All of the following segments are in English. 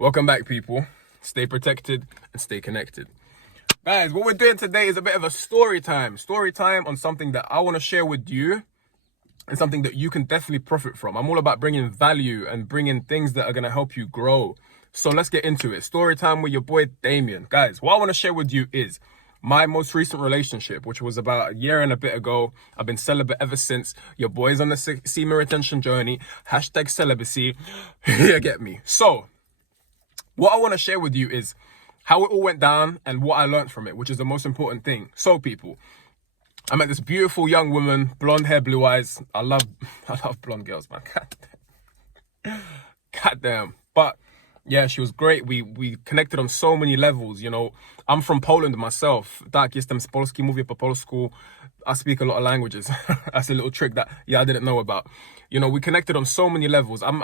Welcome back, people. Stay protected and stay connected. Guys, what we're doing today is a bit of a story time. Story time on something that I want to share with you and something that you can definitely profit from. I'm all about bringing value and bringing things that are going to help you grow. So let's get into it. Story time with your boy, Damien. Guys, what I want to share with you is my most recent relationship, which was about a year and a bit ago. I've been celibate ever since. Your boy's on the semen retention journey. Hashtag celibacy. You get me. So what I want to share with you is how it all went down and what I learned from it, which is the most important thing. So people, I met this beautiful young woman, blonde hair, blue eyes. I love blonde girls, man. God damn. But yeah, she was great. We connected on so many levels, you know. I'm from Poland myself. Tak, jestem z Polski, mówię po polsku. I speak a lot of languages. That's a little trick that, I didn't know about. You know, we connected on so many levels. I'm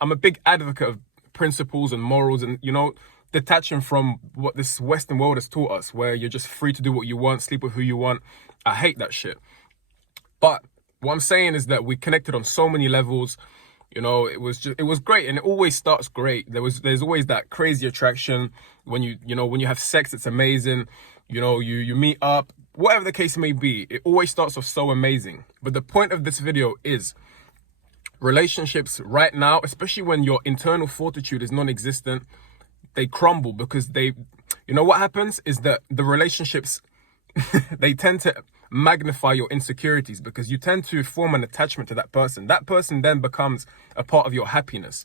a big advocate of principles and morals and, you know, detaching from what this Western world has taught us, where you're just free to do what you want, sleep with who you want. I hate that shit. But what I'm saying is that we connected on so many levels. You know, it was great, and it always starts great. There's always that crazy attraction when when you have sex. It's amazing. You know, you meet up, whatever the case may be. It always starts off so amazing. But the point of this video is relationships right now, especially when your internal fortitude is non-existent, they crumble because you know what happens is that the relationships they tend to magnify your insecurities because you tend to form an attachment to that person. That person then becomes a part of your happiness.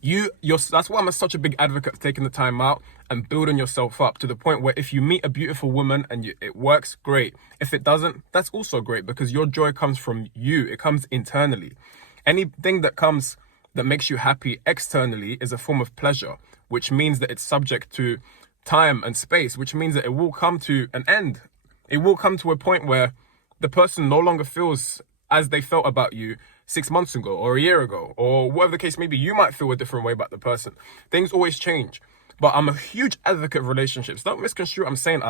That's why I'm such a big advocate of taking the time out and building yourself up to the point where if you meet a beautiful woman and it works, great. If it doesn't, that's also great because your joy comes from you. It comes internally. Anything that makes you happy externally is a form of pleasure, which means that it's subject to time and space, which means that it will come to an end. It will come to a point where the person no longer feels as they felt about you 6 months ago or a year ago, or whatever the case may be. You might feel a different way about the person. Things always change. But I'm a huge advocate of relationships. Don't misconstrue what I'm saying.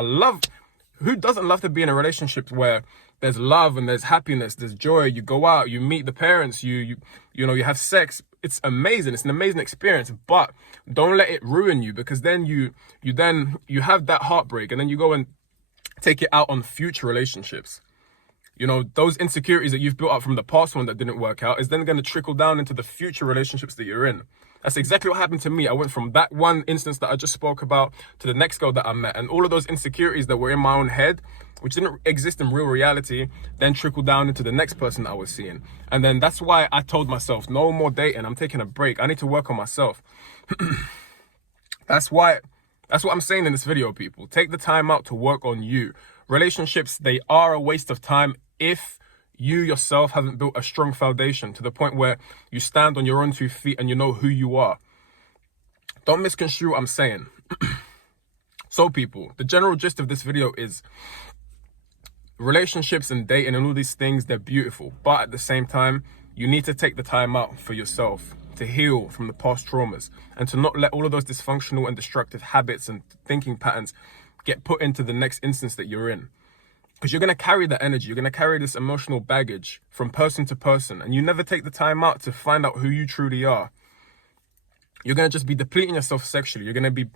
Who doesn't love to be in a relationship where there's love and there's happiness, there's joy, you go out, you meet the parents, you have sex. It's amazing. It's an amazing experience, but don't let it ruin you, because then you have that heartbreak and then you go and take it out on future relationships. You know, those insecurities that you've built up from the past one that didn't work out is then going to trickle down into the future relationships that you're in. That's exactly what happened to me. I went from that one instance that I just spoke about to the next girl that I met. And all of those insecurities that were in my own head, which didn't exist in real reality, then trickled down into the next person that I was seeing. And then that's why I told myself, no more dating. I'm taking a break. I need to work on myself. That's what I'm saying in this video, people. Take the time out to work on you. Relationships, they are a waste of time if you yourself haven't built a strong foundation to the point where you stand on your own 2 feet and you know who you are. Don't misconstrue what I'm saying. So people, the general gist of this video is relationships and dating and all these things, they're beautiful. But at the same time, you need to take the time out for yourself to heal from the past traumas and to not let all of those dysfunctional and destructive habits and thinking patterns get put into the next instance that you're in. Because you're going to carry that energy. You're going to carry this emotional baggage from person to person. And you never take the time out to find out who you truly are. You're going to just be depleting yourself sexually. You're going to be,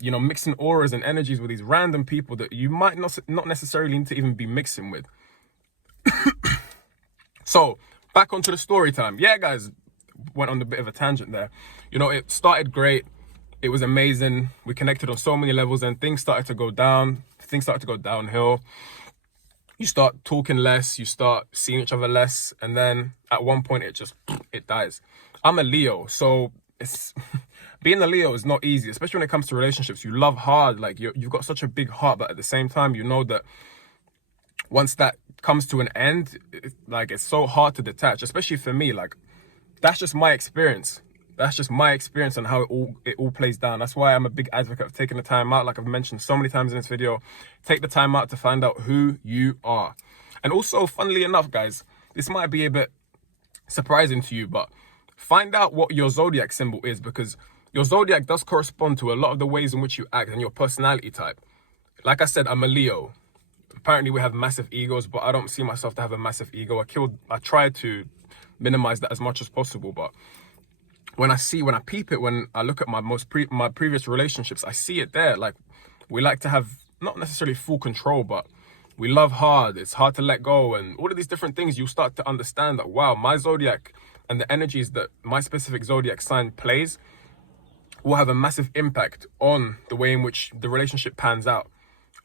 mixing auras and energies with these random people that you might not necessarily need to even be mixing with. So, back onto the story time. Yeah, guys, went on a bit of a tangent there. You know, it started great. It was amazing. We connected on so many levels and things started to go down. Things started to go downhill. You start talking less, you start seeing each other less, and then at one point it dies. I'm a Leo, so being a Leo is not easy, especially when it comes to relationships. You love hard, like you've got such a big heart, but at the same time, you know that once that comes to an end, it's so hard to detach, especially for me. Like, that's just my experience. That's just my experience on how it all plays down. That's why I'm a big advocate of taking the time out. Like I've mentioned so many times in this video, take the time out to find out who you are. And also, funnily enough, guys, this might be a bit surprising to you, but find out what your zodiac symbol is, because your zodiac does correspond to a lot of the ways in which you act and your personality type. Like I said, I'm a Leo. Apparently we have massive egos, but I don't see myself to have a massive ego. I tried to minimize that as much as possible, but when I peep it, when I look at my previous relationships, I see it there. Like, we like to have not necessarily full control, but we love hard. It's hard to let go, and all of these different things. You start to understand that, wow, my zodiac and the energies that my specific zodiac sign plays will have a massive impact on the way in which the relationship pans out,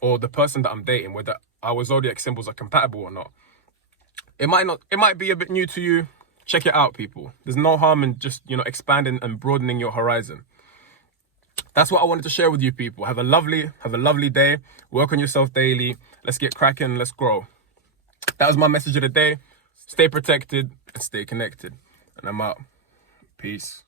or the person that I'm dating, whether our zodiac symbols are compatible or not. It might be a bit new to you. Check it out, people. There's no harm in just, expanding and broadening your horizon. That's what I wanted to share with you, people. Have a lovely day. Work on yourself daily. Let's get cracking. Let's grow. That was my message of the day. Stay protected and stay connected. And I'm out. Peace.